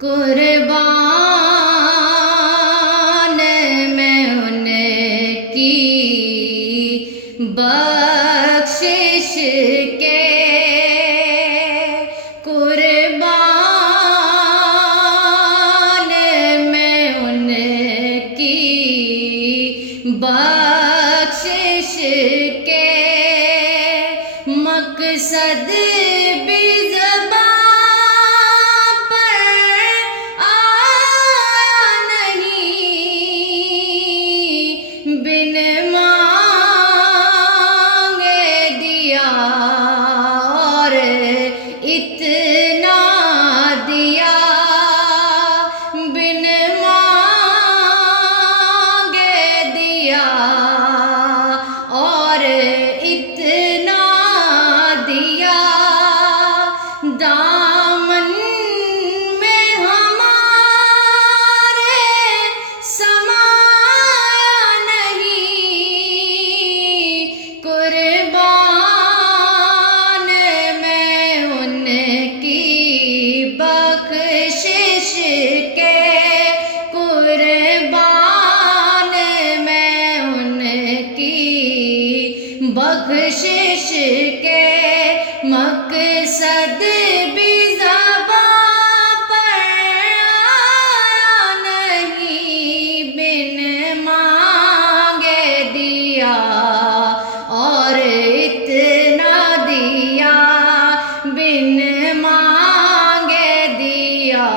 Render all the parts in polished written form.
قربان میں ان کی بخشش کے، قربان میں ان کی بخشش کے، مقصد بھی زبان پر آیا نہیں، بن مانگے دیا اور اتنا دیا، بن مانگے دیا اور اتنا دیا، دامن میں ہمارے سمایا نہیں، قربان میں ان کی بخشش کے، قربان میں ان کی بخشش کے، مقصد بھی زبان پر آیا نہیں، بن مانگے دیا اور اتنا دیا، بن مانگے دیا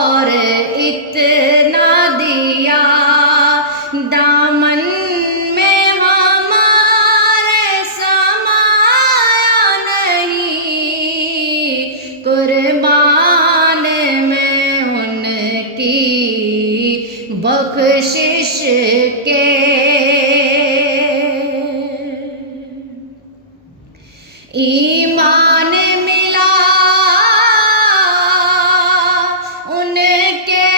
اور اتنا دیا، دامن میں ہمارے سمایا نہیں، قربان میں ان کی بخشش کے، ایمان ملا ان کے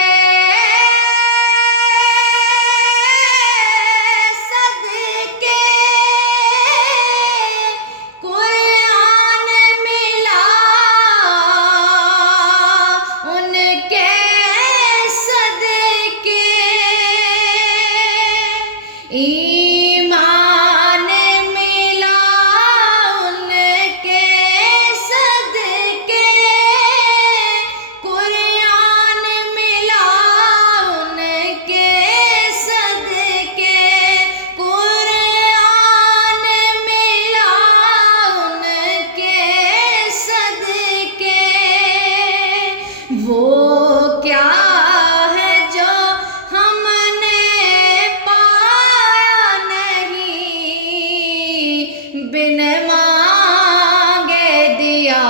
صدقے، قرآن ملا ان کے صدقے، ایمان ملا ان کے صدقے، قرآن ملا ان کے صدقے، قرآن ملا ان کے صدقے، وہ کیا ہے جو ہم نے پایا نہیں، بن مانگے دیا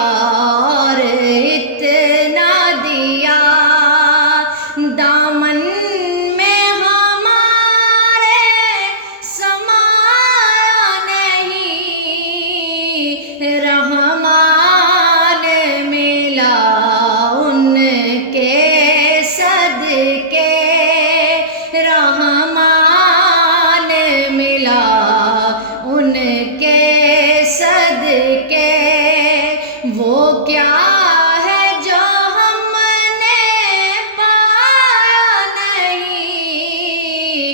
اور اتنا دیا، دامن میں ہمارے سمایا نہیں، رحمان ملا ان کے صدقے، رحمان ملا ان کے صدقے، وہ کیا ہے جو ہم نے پایا نہیں،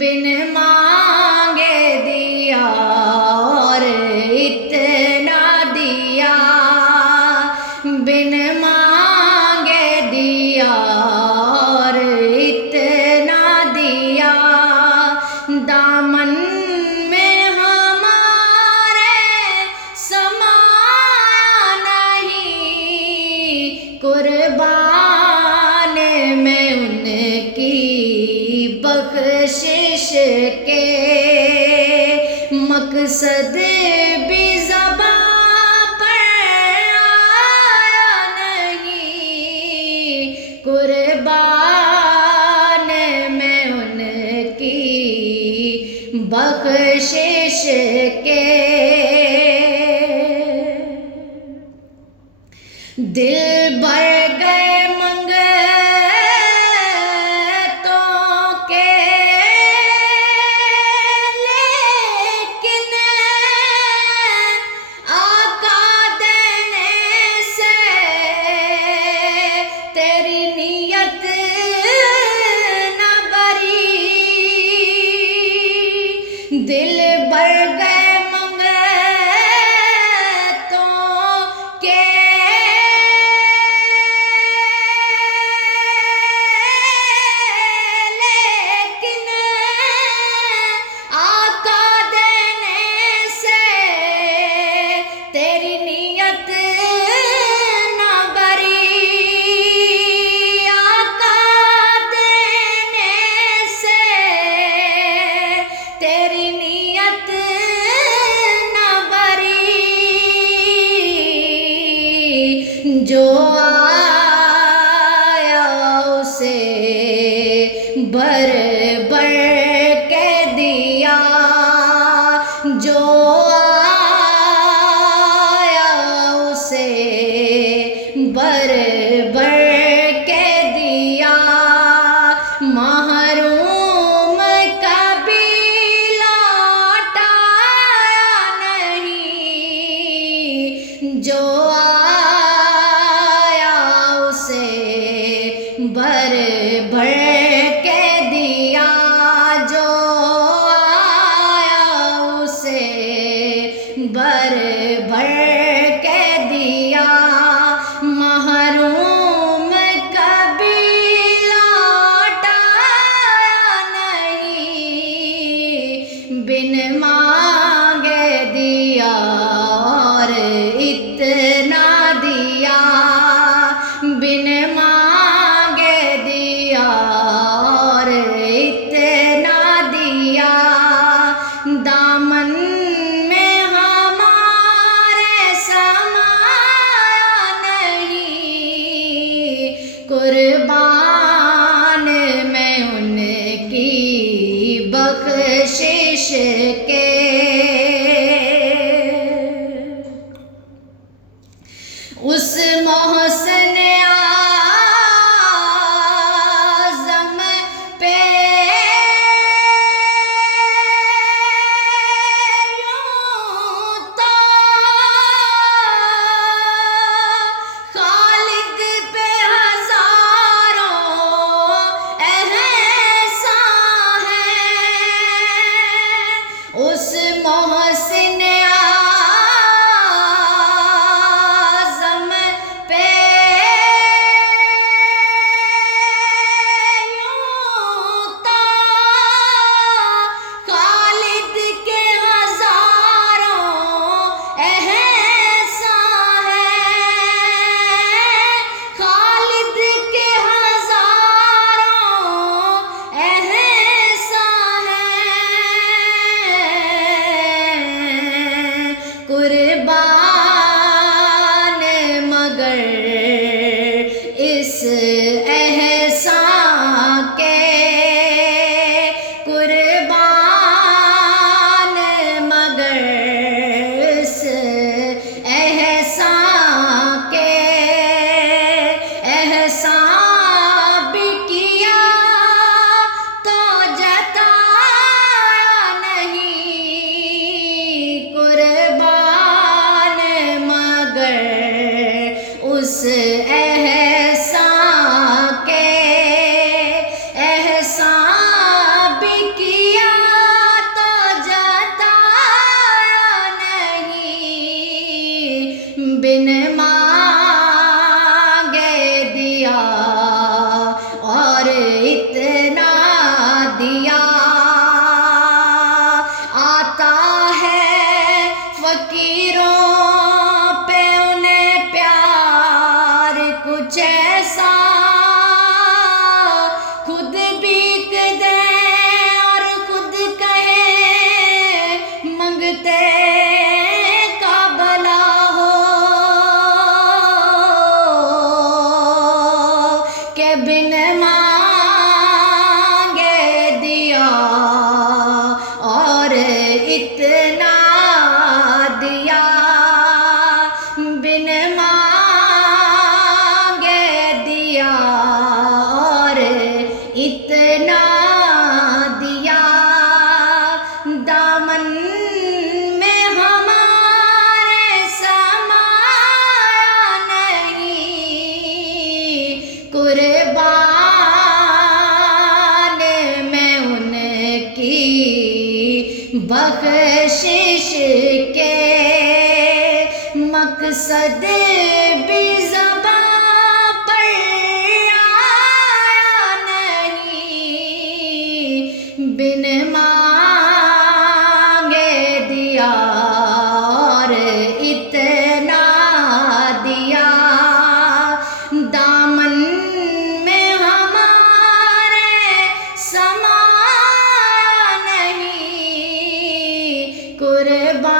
بن مانگے دیا اور اتنا دیا، بن مانگے دیا اور اتنا دیا، دامن میں ہمارے سمایا نہیں، قربان میں ان کی بخشش کے، مقصد بھی زبان پر آیا نہیں، قربان میں ان کی بخشش کے، دل بھر گئے منگتوں کے، لیکن آقا دینے سے تیری بھر بھر کے دیا جو آیا اسے بھر بھر کے دیا محروم کبھی لوٹا نہیں بن مانگے دیا اور اتنا دیا بن مانگے دیا اور اتنا دیا دامن میں ہمارے سمایا نہیں قربان میں ان کی بخشش کے اس محسن اعظم پہ یوں تو خالق پہ ہزاروں احسان ہے اس محسن اعظم پہ یوں تو خالد کے ہزاروں احسان ہے خالد کے ہزاروں احسان ہے قربان مگر اس احسان کے قربان مگر اس احسان کے احسان بھی کیا تو جتایا نہیں قربان مگر اس احسان کے احسان بھی کیا تو جتایا نہیں بن مانگے دیا اور اتنا دیا آتا ہے فقیروں پہ انہیں پیار کچھ ایسا خود بھیک دے اور خود کہے منگتے کا بھلا ہو کہ بن مانگے دیا اور اتنا دیا بن مانگے دیا اور اتنا دیا دامن میں ہمارے سمایا نہیں قربان میں ان کی بخشش کے مقصد بھی زباں پر آیا نہیں بن مانگے دیا اور اتنا دیا دامن میں ہمارے سمایا نہیں قربان